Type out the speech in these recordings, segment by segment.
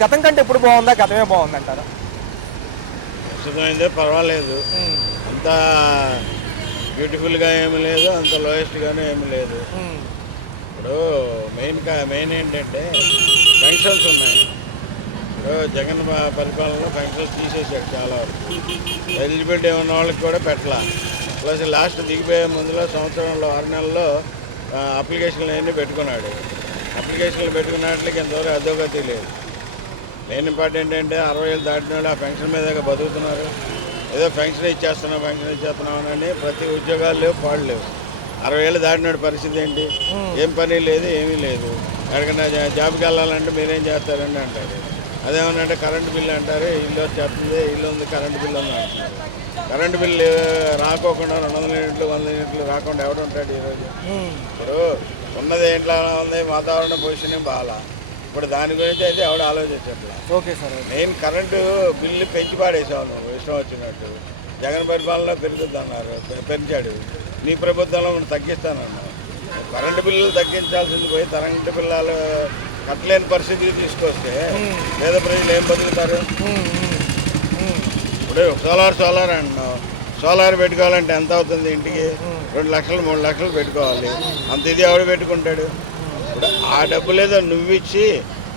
గతం కంటే ఇప్పుడు బాగుందా? గతమే బాగుందంటారా? ప్రస్తుతం పర్వాలేదు. అంత బ్యూటిఫుల్గా ఏమి లేదు, అంత లోయెస్ట్గానే ఏమి లేదు. ఇప్పుడు మెయిన్ ఏంటంటే ఫంక్షన్స్ ఉన్నాయి. ఇప్పుడు జగన్ పరిపాలనలో ఫంక్షన్స్ తీసేసాడు చాలా వరకు. ఎలిజిబిలిటీ ఉన్న వాళ్ళకి కూడా పెట్టాల. ప్లస్ లాస్ట్ దిగిపోయే ముందులో సంవత్సరంలో 6 నెలల్లో అప్లికేషన్లు అన్నీ పెట్టుకున్నాడు. అప్లికేషన్లు పెట్టుకున్నట్లకి ఎంతవరకు అధోగతి లేదు. మెయిన్ ఇంపార్టెంట్ ఏంటంటే 60 ఏళ్ళు దాటిన వాళ్ళు ఆ పెన్షన్ మీద బతుకుతున్నారు. ఏదో పెన్షన్ ఇచ్చేస్తున్నాం అని ప్రతి ఉద్యోగాలు లేవు, పాడు లేవు. 60 ఏళ్ళు దాటినాడు పరిస్థితి ఏంటి? ఏం పని లేదు, ఏమీ లేదు. ఎక్కడికైనా జాబ్కి వెళ్ళాలంటే మీరేం చేస్తారండి అంటారు. అదేమనంటే కరెంటు బిల్లు అంటారు. ఇల్లు వచ్చేస్తుంది, ఇల్లు ఉంది, కరెంటు బిల్లు ఉంది అంటున్నారు. కరెంటు బిల్లు రాకోకుండా 200 యూనిట్లు 100 యూనిట్లు రాకుండా ఎవడు ఉంటాడు ఈరోజు? ఇప్పుడు ఉన్నది ఏంట్లో ఉంది, వాతావరణ పొజిషన్ బాగా. ఇప్పుడు దాని గురించి అయితే ఎవడు ఆలోచించట్లేదు. Okay sir. Main current bill పెంచి పాడేసావు నువ్వు ఇష్టం వచ్చినట్టు. జగన్ పరిపాలనలో పెరుగుద్ది అన్నారు, పెంచాడు. నీ ప్రభుత్వంలో మనం తగ్గిస్తానన్నావు. కరెంటు బిల్లులు తగ్గించాల్సింది పోయి కరెంటు బిల్లులు కట్టలేని పరిస్థితికి తీసుకొస్తే పేద ప్రజలు ఏం బతుకుతారు? ఇప్పుడు సోలార్ అంటున్నావు. సోలార్ పెట్టుకోవాలంటే ఎంత అవుతుంది? ఇంటికి 2 లక్షలు 3 లక్షలు పెట్టుకోవాలి. అంత ఇది ఎవడు పెట్టుకుంటాడు? ఇప్పుడు ఆ డబ్బులు ఏదో నువ్విచ్చి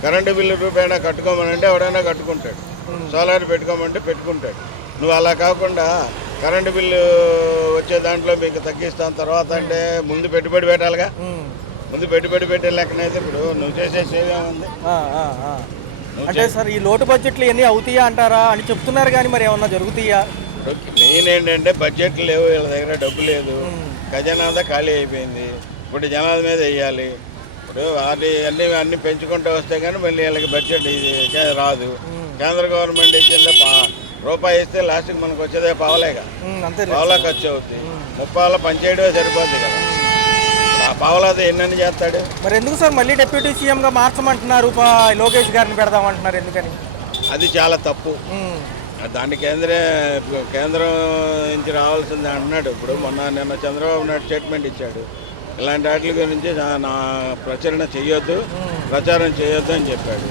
కరెంటు బిల్లు రూపాయన కట్టుకోమనంటే ఎవడైనా కట్టుకుంటాడు. సోలార్ పెట్టుకోమంటే పెట్టుకుంటాడు. నువ్వు అలా కాకుండా కరెంటు బిల్లు వచ్చే దాంట్లో మీకు తగ్గిస్తాను తర్వాత అంటే ముందు పెట్టుబడి పెట్టాలిగా. ముందు పెట్టుబడి పెట్టే లెక్కనైతే ఇప్పుడు నువ్వు చేసే సేవ ఉంది. అంటే సార్ ఈ లోటు బడ్జెట్లు ఇవన్నీ అవుతాయా అంటారా అని చెప్తున్నారు, కానీ మరి ఏమన్నా జరుగుతాయా? మెయిన్ ఏంటంటే బడ్జెట్లు లేవు, వీళ్ళ దగ్గర డబ్బు లేదు, ఖజానా అంతా ఖాళీ అయిపోయింది. ఇప్పుడు జనాల మీద వేయాలి. ఇప్పుడు అన్నీ పెంచుకుంటూ వస్తే కానీ మళ్ళీ వీళ్ళకి బడ్జెట్ ఇది రాదు. కేంద్ర గవర్నమెంట్ ఇచ్చిందే రూపాయి ఇస్తే లాస్ట్కి మనకు వచ్చేదే పావలేగా. పావలా ఖర్చు అవుతుంది. 30 పనిచేయడమే సరిపోద్ది కదా. ఆ పావలాది ఎన్నని చేస్తాడు? మరి ఎందుకు సార్ మళ్ళీ డిప్యూటీ సీఎంగా మార్చమంటున్నారు? లోకేష్ గారిని పెడదామంటున్నారు, ఎందుకని? అది చాలా తప్పు. దాన్ని కేంద్రం నుంచి రావాల్సింది అంటున్నాడు. ఇప్పుడు నిన్న చంద్రబాబు నాయుడు స్టేట్మెంట్ ఇచ్చాడు. ఇలాంటి వాటి గురించి నా ప్రచారం చేయొద్దు అని చెప్పాడు.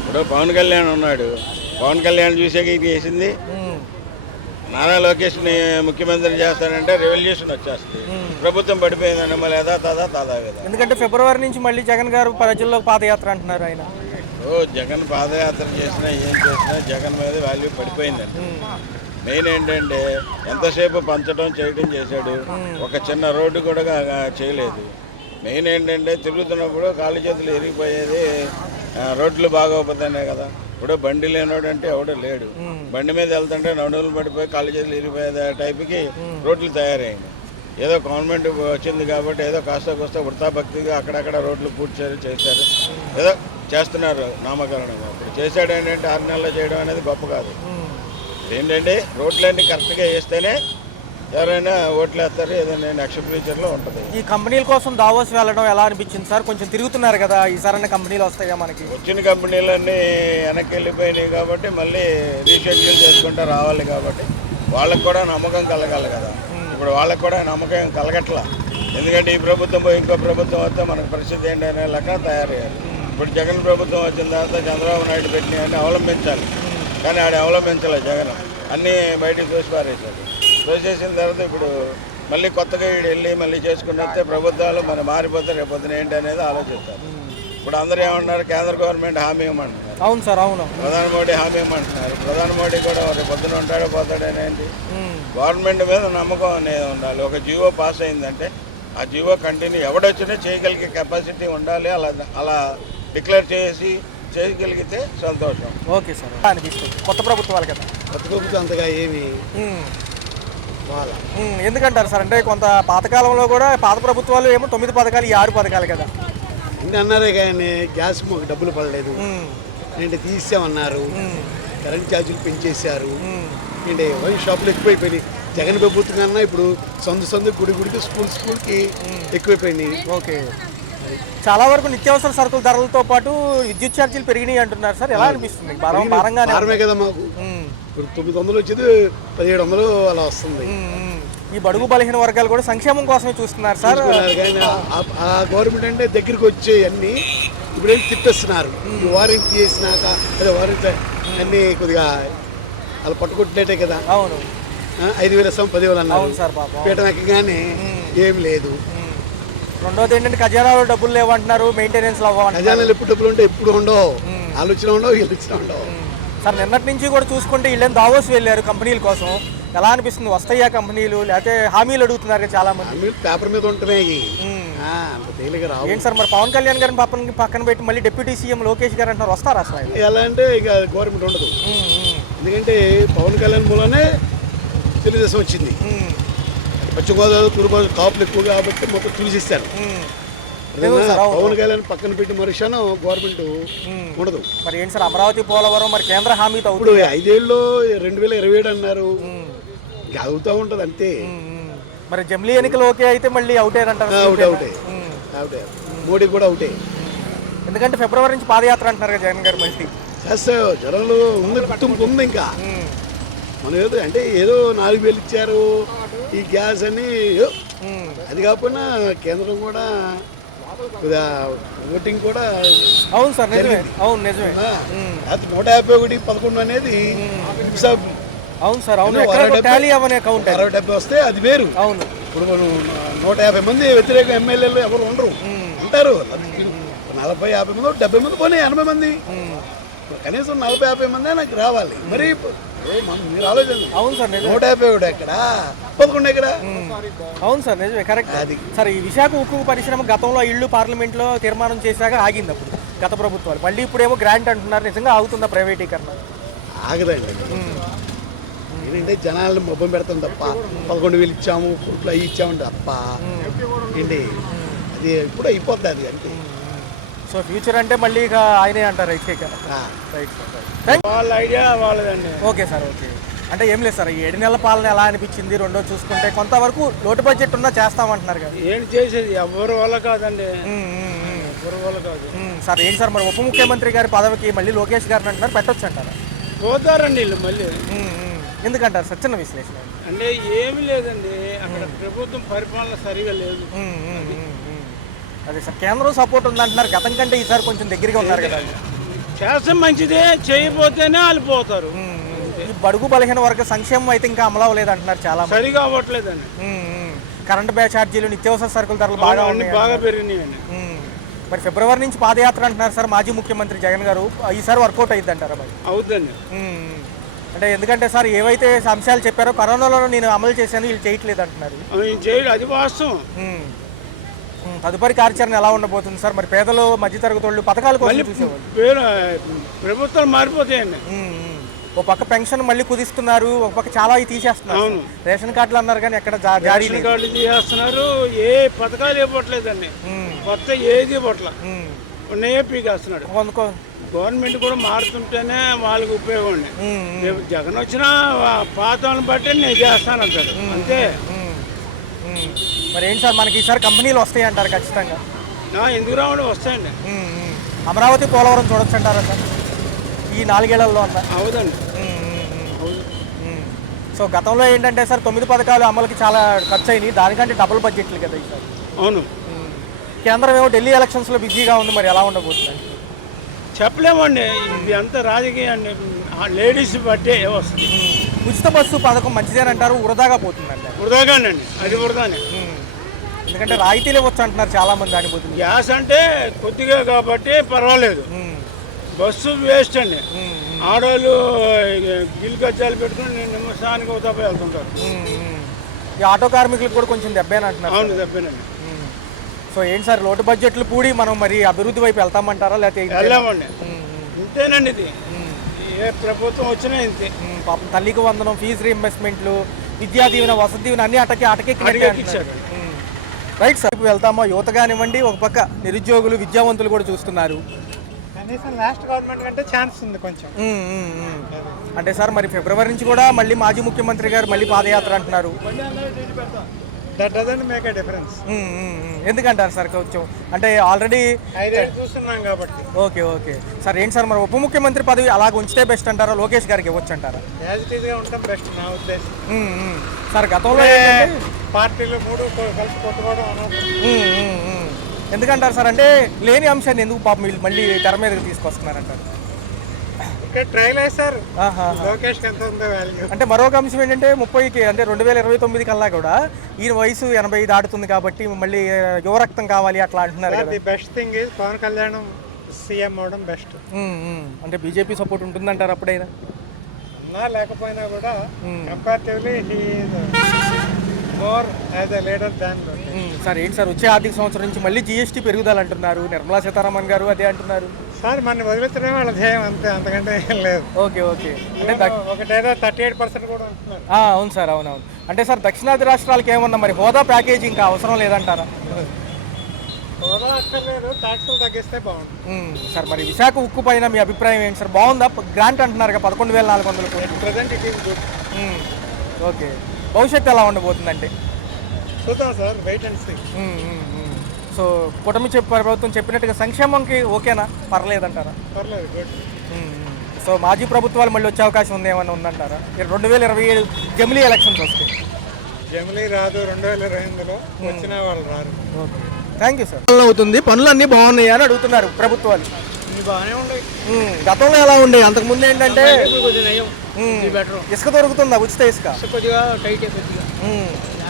ఇప్పుడు పవన్ కళ్యాణ్ ఉన్నాడు. పవన్ కళ్యాణ్ చూసాక ఇది చేసింది. నారా లోకేష్ని ముఖ్యమంత్రి చేస్తానంటే రెవల్యూషన్ వచ్చేస్తుంది. ప్రభుత్వం పడిపోయిందండి మళ్ళీ తాదా కదా. ఎందుకంటే ఫిబ్రవరి నుంచి మళ్ళీ జగన్ గారు ప్రజల్లో పాదయాత్ర అంటున్నారు ఆయన. జగన్ పాదయాత్ర చేసినా ఏం చేసినా జగన్ మీద వాల్యూ పడిపోయిందండి. మెయిన్ ఏంటంటే ఎంతసేపు పంచడం చేయడం చేశాడు. ఒక చిన్న రోడ్డు కూడా చేయలేదు. మెయిన్ ఏంటంటే తిరుగుతున్నప్పుడు కాళ్ళు చేతులు ఇరిగిపోయేది. రోడ్లు బాగోపోతున్నాయి కదా. ఇప్పుడు బండి లేనోడు అంటే ఎవడో లేడు. బండి మీద వెళ్తుంటే నడువులు పడిపోయి కాళ్ళు చేతులు ఇరిగిపోయే టైపుకి రోడ్లు తయారైంది. ఏదో గవర్నమెంట్ వచ్చింది కాబట్టి ఏదో కాస్త వృత్తాభక్తిగా అక్కడక్కడ రోడ్లు పూర్తి చేశారు. ఏదో చేస్తున్నారు నామకరణంగా. ఇప్పుడు చేశాడు ఏంటంటే 6 నెలల్లో చేయడం అనేది గొప్ప కాదు. ఏంటంటే రోడ్లన్నీ కరెక్ట్గా వేస్తేనే ఎవరైనా ఓట్లు వేస్తారు. ఏదైనా నెక్స్ట్ ఫ్యూచర్లో ఉంటుంది. ఈ కంపెనీల కోసం దావోస్ వెళ్ళడం ఎలా అనిపించింది సార్? కొంచెం తిరుగుతున్నారు కదా, ఈసారి కంపెనీలు వస్తాయా మనకి? వచ్చిన కంపెనీలన్నీ వెనక్కి వెళ్ళిపోయినాయి కాబట్టి మళ్ళీ రీషెడ్యూల్ చేసుకుంటూ రావాలి కాబట్టి వాళ్ళకు కూడా నమ్మకం కలగాలి కదా. ఇప్పుడు వాళ్ళకు కూడా నమ్మకం కలగట్లా. ఎందుకంటే ఈ ప్రభుత్వం పోయి ఇంకో ప్రభుత్వం వస్తే మనకు పరిస్థితి ఏంటనే లెక్క తయారయ్యారు. ఇప్పుడు జగన్ ప్రభుత్వం వచ్చిన తర్వాత చంద్రబాబు నాయుడు పెట్టినవన్నీ అవలంబించాలి, కానీ ఆడ అవలంబించలేదు. జగన్ అన్నీ బయటికి తోసేసిన తర్వాత ఇప్పుడు మళ్ళీ కొత్తగా వెళ్ళి మళ్ళీ చేసుకుని వస్తే ప్రభుత్వాలు మన మారిపోతే రేపొద్దున ఏంటి అనేది ఆలోచిస్తారు. ఇప్పుడు అందరూ ఏమంటున్నారు? కేంద్ర గవర్నమెంట్ హామీ ఇవ్వమంటున్నారు. అవును సార్, అవును. ప్రధాని మోడీ హామీ ఇవ్వమంటున్నారు. ప్రధాని మోడీ కూడా రేపొద్దున ఉంటాడో పోతాడనేది గవర్నమెంట్ మీద నమ్మకం అనేది ఉండాలి. ఒక జీవో పాస్ అయిందంటే ఆ జీవో కంటిన్యూ ఎవడొచ్చినా చేయగలిగే కెపాసిటీ ఉండాలి. అలా డిక్లేర్ చేయగలిగితే సంతోషం. Okay sir. అనిపిస్తుంది కొత్త ప్రభుత్వాలు కదా. కొత్త ప్రభుత్వం అంతగా ఏమి ఎందుకంటారు సార్? అంటే కొంత పాతకాలంలో కూడా పాత ప్రభుత్వాలు ఏమో 9 పథకాలు, 6 పథకాలు కదా ఇన్ని అన్నారే, కానీ గ్యాస్ డబ్బులు పడలేదు. ఏంటి తీసామన్నారు. కరెంట్ ఛార్జీలు పెంచేశారు. ఏంటి వైన్ షాపులు ఎక్కువైపోయినాయి. జగన్ ప్రభుత్వం కన్నా ఇప్పుడు సందు గుడికి స్కూల్కి ఎక్కువైపోయినాయి. ఓకే. చాలా వరకు నిత్యావసర సరుకుల ధరలతో పాటు విద్యుత్ ఛార్జీలు పెరిగినాయి అంటున్నారు సార్. ఎలా అనిపిస్తుంది? భారమే కదా మాకు. ఇప్పుడు 900 వచ్చేది 1700 అలా వస్తుంది. ఈ బడుగు బలహీన వర్గాలు కూడా సంక్షేమం కోసమే చూస్తున్నారు సార్. చూసుకున్నారు కానీ ఆ గవర్నమెంట్ అంటే దగ్గరికి వచ్చే అన్ని ఇప్పుడేం తిప్పేస్తున్నారు. ఈ వారెంట్ చేసినాక అదే వారెంట్ అన్ని కొద్దిగా వాళ్ళు పట్టుకుంటున్నట్టే కదా. అవును 5,000 ఇస్తాం 10,000 అన్నారు. అవును సార్ పాపం. పీట ఎక్కగానే ఏం లేదు. రెండోది ఏంటంటే ఖజానాలో డబ్బులు లేవంటున్నారు, మెయింటెనెన్స్ అవ్వంటున్నారు. ఖజానాలు ఎప్పుడు డబ్బులు ఉంటే ఎప్పుడు ఉండవు. ఆలోచన ఉండవు, గెలిచిన ఉండవు. సార్ నిన్నటి నుంచి కూడా చూసుకుంటే వీళ్ళేం దావోస్ వెళ్ళారు కంపెనీల కోసం. ఎలా అనిపిస్తుంది? వస్తాయా కంపెనీలు లేకపోతే హామీలు అడుగుతున్నారు కదా చాలా మంది. హామీలు పేపర్ మీద ఉంటున్నాయి, అంత తేలిక రావు. ఏంటి సార్ మరి పవన్ కళ్యాణ్ గారిని పక్కన పెట్టి మళ్ళీ డిప్యూటీ సీఎం లోకేష్ గారు అంటున్నారు, వస్తారా అసలు ఆయన? ఎలా అంటే ఇక గవర్నమెంట్ ఉండదు. ఎందుకంటే పవన్ కళ్యాణ్ మూలనే తెలుగుదేశం వచ్చింది. పశ్చిమ గోదావరి తూర్పుగోదావరి కాపులు ఎక్కువ కాబట్టి మొత్తం చూసిస్తారు. పవన్ కళ్యాణ్ పక్కన పెట్టి మరుక్షణం గవర్నమెంట్ ఉండదు. మరి ఏంటి సార్ అమరావతి పోలవరం మరి కేంద్ర హామీతో ఇప్పుడు 5 ఏళ్ళలో 2027 అన్నారు, ఇంకా అవుతా ఉంటుంది అంతే. మరి జమిలీ ఎన్నికలు ఓకే అయితే మళ్ళీ అవుటే అంటారు. అవుటే మోడీ కూడా అవుటే. ఎందుకంటే ఫిబ్రవరి నుంచి పాదయాత్ర అంటున్నారు కదా జగన్ గారు. మళ్ళీ చేస్తే జనంలో ఉంది, గుర్తింపు ఉంది. ఇంకా మనం ఏదో అంటే ఏదో 4,000 ఇచ్చారు ఈ గ్యాస్ అని, అది కాకపోయినా కేంద్రం కూడా ఓటింగ్ కూడా. అవును సార్ నిజమే. అవును నిజమే. 151 11 అనేది అవును సార్. అవును 60-70 వస్తే అది వేరు. అవును ఇప్పుడు మనం 150 మంది వ్యతిరేక ఎమ్మెల్యేలు ఎవరు ఉండరు ఉంటారు. 40-50 మంది 70 మంది పోనీ 80 మంది కనీసం 40-50 మంది నాకు రావాలి. మరి మీరు ఆలోచన. అవును సార్ 151 ఎక్కడ 11 ఎక్కడ? అవును సార్ నిజమే కరెక్ట్. అది సార్ ఈ విశాఖ ఉక్కు పరిశ్రమ గతంలో ఇళ్ళు పార్లమెంట్లో తీర్మానం చేశాక ఆగింది అప్పుడు గత ప్రభుత్వాలు. మళ్ళీ ఇప్పుడేమో గ్రాంట్ అంటున్నారు. నిజంగా ఆగుతుందా ప్రైవేటీకరణ? ఆగదండి. ఏంటంటే జనాలను మొబ్బం పెడతాం తప్ప 11,000 ఇచ్చాము కోట్లు అవి ఇచ్చామండి తప్ప ఏంటి అది ఇప్పుడు అయిపోద్ది అది అంతే. సో ఫ్యూచర్ అంటే మళ్ళీ ఇక ఆయనే అంటారు అయితే. వాళ్ళ ఐడియా వాళ్ళదండి. Okay sir okay. అంటే ఏం లేదు సార్, ఈ 7 నెలల పాలన ఎలా అనిపించింది? రెండో చూసుకుంటే కొంతవరకు లోటు బడ్జెట్ ఉన్నా చేస్తామంటున్నారు కదా. ఏంటి చేసేది? ఎవరి వల్ల కాదండి, ఎవరి వల్ల కాదు సార్. ఏంటి సార్ మరి ఉప ముఖ్యమంత్రి గారి పదవికి మళ్ళీ లోకేష్ గారిని అంటున్నారు, పెట్టొచ్చు అంటారా? పోతారండి వీళ్ళు మళ్ళీ. ఎందుకంటారు సార్? చిన్న విశ్లేషణ అంటే ఏమి లేదండి, అక్కడ ప్రభుత్వం పరిపాలన సరిగా లేదు. అదే సార్ కేంద్రం సపోర్ట్ ఉందంటున్నారు. గతం కంటే ఈసారి కొంచెం దగ్గరగా ఉన్నారు కదా. చేస్తే మంచిదే, చేయకపోతేనే వాళ్ళు పోతారు. ఈ బడుగు బలహీన వర్గ సంక్షేమం అయితే ఇంకా అమలు అవ్వలేదు అంటున్నారు చాలా మంది. సరిగా అవ్వట్లేదండి. కరెంట్ ఛార్జీలు, నిత్యావసర సరుకుల ధరలు బాగా పెరిగినాయండి. మరి ఫిబ్రవరి నుంచి పాదయాత్ర అంటున్నారు సార్ మాజీ ముఖ్యమంత్రి జగన్ గారు. ఈసారి వర్కౌట్ అయ్యింది అంటారా మరి? అవుతుందండి. అంటే ఎందుకంటే సార్ ఏవైతే అంశాలు చెప్పారో కరోనాలో నేను అమలు చేశాను వీళ్ళు చేయట్లేదు అంటున్నారు. అది వాస్తవం. తదుపరి కార్యాచరణ ఎలా ఉండబోతుంది సార్? మరి పేదలు మధ్యతరగతి వాళ్ళు పథకాల కోసం చూసేవాళ్ళు ప్రభుత్వాలు మారిపోతాయండి. ఒక పక్క పెన్షన్ మళ్ళీ కుదిస్తున్నారు, ఒక పక్క చాలా తీసేస్తున్నారు. రేషన్ కార్డులు అన్నారు కానీ ఎక్కడ రేషన్ కార్డులు తీసేస్తున్నారు. ఏ పథకాలు ఇవ్వట్లేదండి, కొత్త ఏది ఇవ్వట్ల, ఉన్నాయే పీకేస్తున్నాడు. గవర్నమెంట్ కూడా మారుతుంటేనే వాళ్ళకి ఉపయోగం అండి. రేపు జగన్ వచ్చినా పాత వాళ్ళని బట్టి నేను చేస్తానంటాడు అంతే. మరి ఏంటి సార్ మనకి ఈసారి కంపెనీలు వస్తాయి అంటారు ఖచ్చితంగా? ఎందుకు రావడం వస్తాయండి. అమరావతి పోలవరం చూడొచ్చు అంటారా సార్ ఈ 4 ఏళ్లలో అన్న? అవుదండి. సో గతంలో ఏంటంటే సార్ 9 పథకాలు అమలుకి చాలా ఖర్చు అయినాయి, దానికంటే డబుల్ బడ్జెట్లు కదా ఈసారి. అవును. కేంద్రం ఏమో ఢిల్లీ ఎలక్షన్స్లో బిజీగా ఉంది, మరి ఎలా ఉండబోతుంది చెప్పలేమండి. ఇది అంతా రాజకీయాన్ని లేడీస్ బట్టే వస్తుంది. ఉచిత బస్సు పథకం మంచిదేనంటారు, వృధాగా పోతుందండి? వృధాగానండి, అది వృధానే. ఎందుకంటే రాయితీలు ఇవ్వచ్చు అంటున్నారు చాలా మంది. దానిపోతుంది గ్యాస్ అంటే కొద్దిగా కాబట్టి పర్వాలేదు, బస్సు వేస్ట్ అండి. ఆడవాళ్ళు గిల్ గజ్జాలు పెట్టుకుని నిమిషానికి ఒక తప్ప వెళ్తుంటారు. ఈ ఆటో కార్మికులకు కూడా కొంచెం దెబ్బేనంటున్నారు. అవును దెబ్బేనండి. సో ఏంటి సార్ లోటు బడ్జెట్లు కూడి మనం మరి అభివృద్ధి వైపు వెళ్తామంటారా లేకపోతే? వెళ్ళామండి, ఇంతేనండి. ఇది ఏ ప్రభుత్వం వచ్చినా ఇంతే. పాపం తల్లికి వందనం, ఫీజు రీఇంబర్స్మెంట్లు, విద్యా దీవెన, వసతి దీవెన అన్ని అటకెక్కిచ్చారు. రైట్ సార్ వెళ్తామో యువత కానివ్వండి, ఒక పక్క నిరుద్యోగులు విద్యావంతులు కూడా చూస్తున్నారు. కనీసం లాస్ట్ గవర్నమెంట్ కంటే ఛాన్స్ ఉంది కొంచెం. అంటే సార్ మరి ఫిబ్రవరి నుంచి కూడా మళ్ళీ మాజీ ముఖ్యమంత్రి గారు మళ్ళీ పాదయాత్ర అంటున్నారు. That doesn't make a difference. ఎందుకంటారు సార్ కొంచెం అంటే ఆల్రెడీ 5 ఏళ్ళు చూస్తున్నాం కాబట్టి. ఓకే ఓకే సార్, ఏంటి సార్ మరి ఉప ముఖ్యమంత్రి పదవి అలాగ ఉంచితే బెస్ట్ అంటారా, లోకేష్ గారికి ఇవ్వచ్చు అంటారా? యాజ్ ఇట్ ఈస్గా ఉండటం బెస్ట్ నా ఉద్దేశం. సార్ గతంలో ఏంటంటే పార్టీలు 3 కలిసి కొట్టుకోవడం అనవసరం. ఎందుకంటారు సార్, అంటే లేని అంశాన్ని ఎందుకు పాపం వీళ్ళు మళ్ళీ తెర మీదకి తీసుకొస్తున్నారంటారు? ఇక్కడ ట్రైల్ వేశారు, లోకేష్కి ఎంత ఉందో వాల్యూ. అంటే మరొక అంశం ఏంటంటే 30కి అంటే 2029 కల్లా కూడా ఈయన వయసు 80 దాటుతుంది కాబట్టి మళ్ళీ యువరక్తం కావాలి అట్లా అంటున్నారు కదా. The best thing is Pawan Kalyan CM అవడం బెస్ట్. అంటే బీజేపీ సపోర్ట్ ఉంటుందంటారు అప్పుడైనా? ఉన్నా లేకపోయినా కూడా comparatively he more as a leader than. Sir ఏంటి సార్, వచ్చే ఆర్థిక సంవత్సరం నుంచి మళ్ళీ జీఎస్టీ పెరుగుదల అంటున్నారు, నిర్మలా సీతారామన్ గారు అదే అంటున్నారు. సార్ మన వదిలించడమే వాళ్ళ ధ్యేయం, అంతే, అంతకంటే ఏం లేదు. ఓకే ఓకే అంటే ఒకటేదో 38% కూడా అంటున్నారు. అవును సార్, అవునవును. అంటే సార్ దక్షిణాది రాష్ట్రాలకు ఏమన్నా మరి హోదా ప్యాకేజీ ఇంకా అవసరం లేదంటారా? హోదా అక్కర్లేదు, ట్యాక్సులు తగ్గిస్తే బాగుంటుంది. సార్ మరి విశాఖ ఉక్కు పైన మీ అభిప్రాయం ఏంటి సార్, బాగుందా? గ్రాంట్ అంటున్నారు కదా 11,400 కోట్లు. Present it is good. Okay, భవిష్యత్తు ఎలా ఉండబోతుందంటే? చూద్దాం sir, wait and see. So కూటమి ప్రభుత్వం చెప్పినట్టుగా సంక్షేమంకి ఓకేనా, పర్లేదంటారా? పర్లేదు, గుడ్. సో మాజీ ప్రభుత్వాలు మళ్ళీ వచ్చే అవకాశం ఉంది, ఏమన్నా ఉందంటారా 2027 జమిలీ ఎలక్షన్స్ వస్తే? జమిలీ రాదు, 2028లో వచ్చిన వాళ్ళు రారు. Okay, thank you sir. అవుతుంది, పనులు అన్నీ బాగున్నాయి అని అడుగుతున్నారు ప్రభుత్వాలు. బాగానే ఉన్నాయి. గతంలో ఎలా ఉండే, అంతకుముందు ఏంటంటే బెటర్. ఇసుక దొరుకుతుందా, ఉచిత ఇసుక? కొద్దిగా టైట్, కొద్దిగా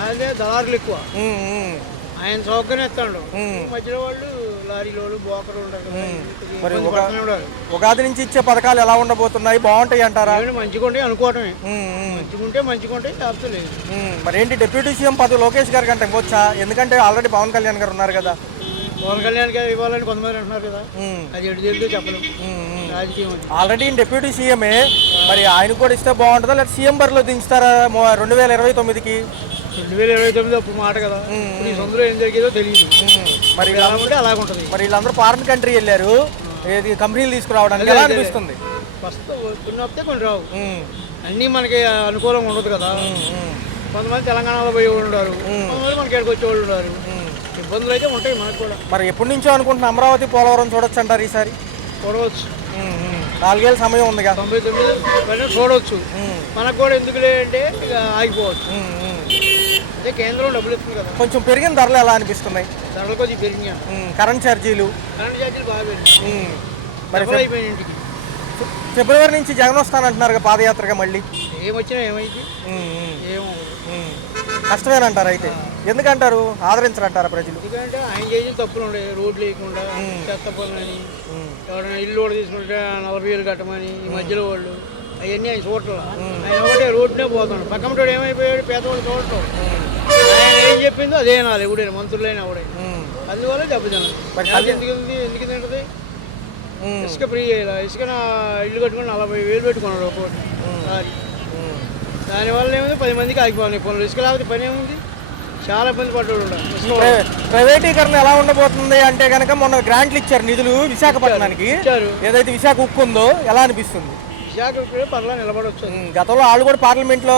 అదే దళారులు ఎక్కువ. ఆయన సౌకర్యం ఇస్తాడు, మధ్యలో వాళ్ళు లారీలు బోకరు ఉంటారు. మరి ఉగాది నుంచి ఇచ్చే పథకాలు ఎలా ఉండబోతున్నాయి, బాగుంటాయి అంటారా? మంచిగా ఉంటాయి అనుకోవటమే, మంచిగా ఉంటాయి లేకపోతే లేదు. మరి ఏంటి డిప్యూటీ సీఎం పదవి లోకేష్ గారికి అంటే ఇవ్వచ్చా? ఎందుకంటే ఆల్రెడీ పవన్ కళ్యాణ్ గారు ఉన్నారు కదా. పవన్ కళ్యాణ్ గారు ఇవ్వాలని కొంతమంది అంటున్నారు కదా, అది ఎటు తెలియదు చెప్పలేం. రాజకీయం ఆల్రెడీ డిప్యూటీ సీఎమే, మరి ఆయన కూడా ఇస్తే బాగుంటుందా, లేదా సీఎం బరిలో దించుతారా 2029కి? 2029 అప్పుడు మాట కదా, ఈ సొంతలో ఏం జరిగేదో తెలియదు. మరి అలాగుంటుంది. మరి వీళ్ళందరూ ఫారిన్ కంట్రీ వెళ్ళారు, ఏది కంపెనీలు తీసుకురావడానికి ఎలా అనిపిస్తుంది? ఫస్ట్ కొన్ని వస్తే కొన్ని రావు, అన్నీ మనకి అనుకూలంగా ఉండదు కదా. కొంతమంది తెలంగాణలో పోయి వాళ్ళు ఉన్నారు, కొంతమంది మనకి ఎక్కడికి వచ్చేవాళ్ళు ఉన్నారు. ఇబ్బందులు అయితే ఉంటాయి మనకు కూడా. మరి ఎప్పటి నుంచో అనుకుంటున్నా అమరావతి పోలవరం చూడొచ్చు అంటారు ఈసారి? చూడవచ్చు, 4 ఏళ్ళ సమయం ఉంది కదా. 99% చూడవచ్చు. మనకు కూడా ఎందుకు లేదంటే ఇక ఆగిపోవచ్చు. అదే కేంద్రం డబ్బులు ఇస్తుంది కదా. కొంచెం పెరిగిన ధరలు ఎలా అనిపిస్తున్నాయి? ధరలు కొంచెం పెరిగినాయి. కరెంట్ ఛార్జీలు బాగా పెరిగినాయి. మరి అయిపోయినాయి. ఇంటికి ఫిబ్రవరి నుంచి జగన్ వస్తానంటున్నారు కదా పాదయాత్రగా, మళ్ళీ ఏమొచ్చినా ఏమైంది ఏమో కష్టమేనంటారు. అయితే ఎందుకంటారు, ఆదరించరంటారా ప్రజలు? ఎందుకంటే ఆయన చేసిన తప్పులు ఉండే, రోడ్లు వేయకుండా చెత్త పనులని, ఎవరైనా ఇల్లు కూడా తీసుకుంటే 40,000 కట్టమని ఈ మధ్యలో వాళ్ళు అవన్నీ ఆయన చూడటం. ఆయన ఒకటే రోడ్డునే పోతాడు, పక్కన ఏమైపోయాడు పేదవాళ్ళు చూడటం. ఆయన ఏం చెప్పిందో అదే నాలు ఎవడైనా మంత్రులైనా ఎవడే, అందువల్ల దెబ్బతిన్నాడు. ఎందుకు తింటది? ఇసుక ఫ్రీ చేయాలి, ఇసుక ఇల్లు కట్టుకుని 40,000 పెట్టుకున్నాడు ఒక్కోటి. దానివల్ల ఏముంది 10 మందికి ఆగిపోవాలి పనులు. ఇసుక లేకపోతే పని ఏముంది, చాలా ఇబ్బంది పడ్డాడు. ప్రైవేటీకరణ ఎలా ఉండబోతుంది అంటే కనుక మొన్న గ్రాంట్లు ఇచ్చారు నిధులు విశాఖపట్నానికి, ఏదైతే విశాఖ ఉక్కు ఉందో, ఎలా అనిపిస్తుంది? విశాఖ పర్లా నిలబడవచ్చు. గతంలో వాళ్ళు కూడా పార్లమెంట్ లో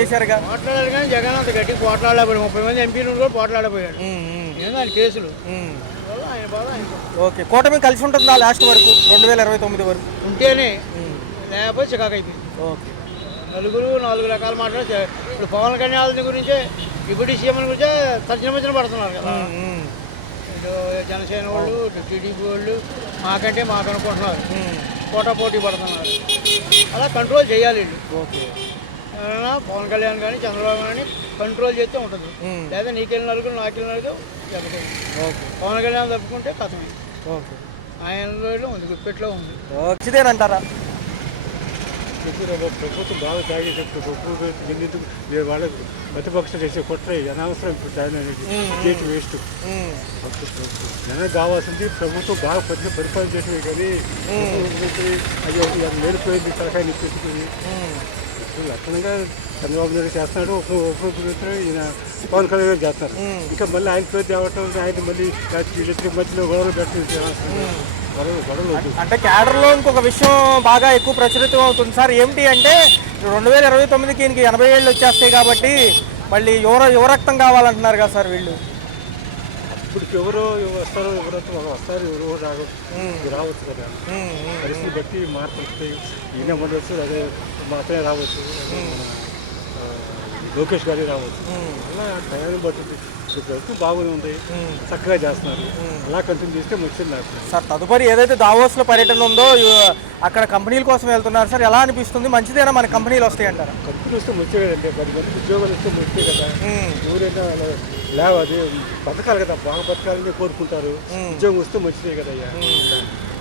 చేశారు, పోట్లాడారు కానీ జగన్ అంత గట్టిగా పోట్లాడబోయాడు. 30 మంది ఎంపీలు కూడా పోట్లాడబోయాడు. ఆయన కేసులు. ఓకే, కూటమి కలిసి ఉంటుందా లాస్ట్ వరకు 2029 వరకు? ఉంటేనే, లేకపోతే చికాకు అయిపోయింది. ఓకే, నలుగురు 4 రకాలు మాట్లాడి ఇప్పుడు పవన్ కళ్యాణ్ గురించే, డిప్యూటీ సీఎం గురించే తర్జన పడుతున్నారు కదా. ఇటు జనసేన వాళ్ళు, టీడీపీ వాళ్ళు మాకంటే మాకు అనుకుంటున్నారు, పోటీ పడుతున్నారు. అలా కంట్రోల్ చేయాలి వీళ్ళు. ఓకే, ఎవరైనా పవన్ కళ్యాణ్ కానీ చంద్రబాబు కానీ కంట్రోల్ చేస్తే ఉంటుంది. లేదా నీకెళ్ళిన నలుగురు నాకెళ్ళిన నలుగురు దెబ్బతింది. పవన్ కళ్యాణ్ తప్పుకుంటే కథమే. ఓకే, ఆయనలో ఉంది, గుప్పెట్లో ఉంది. ఇదేనంటారా? ప్రభుత్వం బాగా తాగేటప్పుడు ఎందుకు వాళ్ళకి ప్రతిపక్షం చేసే కుట్ర అనవసరం. ఇప్పుడు చేతి వేస్ట్. జనం కావాల్సింది ప్రభుత్వం బాగా పరిపాలన చేసేవి కానీ అది వెళ్ళిపోయింది తలకాయలు ఇప్పించుకుని. లక్షణంగా చంద్రబాబు నాయుడు చేస్తున్నాడు, ఉపముఖ్యమంత్రి ఈయన పవన్ కళ్యాణ్ గారు చేస్తున్నారు. ఇంకా మళ్ళీ ఆయన పేరు తేవటం, ఆయన మళ్ళీ వీళ్ళిద్దరి మధ్యలో గొడవలు పెట్టింది. అంటే క్యాడర్లో ఇంకొక విషయం బాగా ఎక్కువ ప్రచురితం అవుతుంది సార్. ఏమిటి అంటే 2029కి ఈయనకి 80 ఏళ్ళు వచ్చేస్తాయి కాబట్టి మళ్ళీ యువరక్తం కావాలంటున్నారు కదా సార్ వీళ్ళు. ఇప్పుడు ఎవరో వస్తారో ఎవరో వస్తారు, ఎవరో రావచ్చు కదా. పరిస్థితి బట్టి మార్పులు వస్తాయి. ఈయన ఉండొచ్చు, అదే మాత్రమే రావచ్చు, లోకేష్ గారి రావచ్చు. అలా టయాన్ని బట్టి ప్రభుత్వం బాగానే ఉంది, చక్కగా చేస్తున్నారు. అలా కంటిన్యూ చేస్తే మంచిది నాకు. సార్ తదుపరి ఏదైతే దావోస్లో పర్యటన ఉందో అక్కడ కంపెనీల కోసం వెళ్తున్నారు సార్, ఎలా అనిపిస్తుంది? మంచిదేనా మన కంపెనీలు వస్తాయి అంటారా? కంపెనీ వస్తే మంచిదే కదండి, 10 మందికి ఉద్యోగాలు వస్తే మంచిదే కదా. ఎవరైనా అది బతకాలి కదా, బాగా బతకాలని కోరుకుంటారు. ఉద్యోగం వస్తే మంచిదే కదా అయ్యా.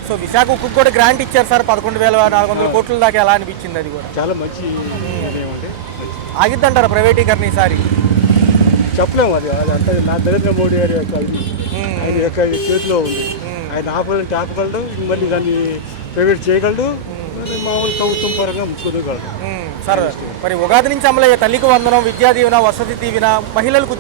సో విశాఖ ఉక్కు కూడా గ్రాంట్ ఇచ్చారు సార్, 11,400 కోట్ల దాకా. ఎలా అనిపించింది అది కూడా? చాలా మంచి నిర్ణయం అండి. ఆగిద్దంటారా ప్రైవేటీకరణ ఈసారి? చెప్పలేము, అది అంతా నా నరేంద్ర మోడీ గారి యొక్క ఆయన యొక్క చేతిలో ఉంది. ఆయన ఆపాలంటే ఆపగలడు, మళ్ళీ దాన్ని ప్రైవేట్ చేయగలడు, మామూలు ప్రభుత్వం పరంగా ముంచుకోగలడు. సార్ మరి ఉగాది నుంచి అమలయ్యే తల్లికి వందనం, విద్యా దీవెన, వసతి దీవెన మహిళలకు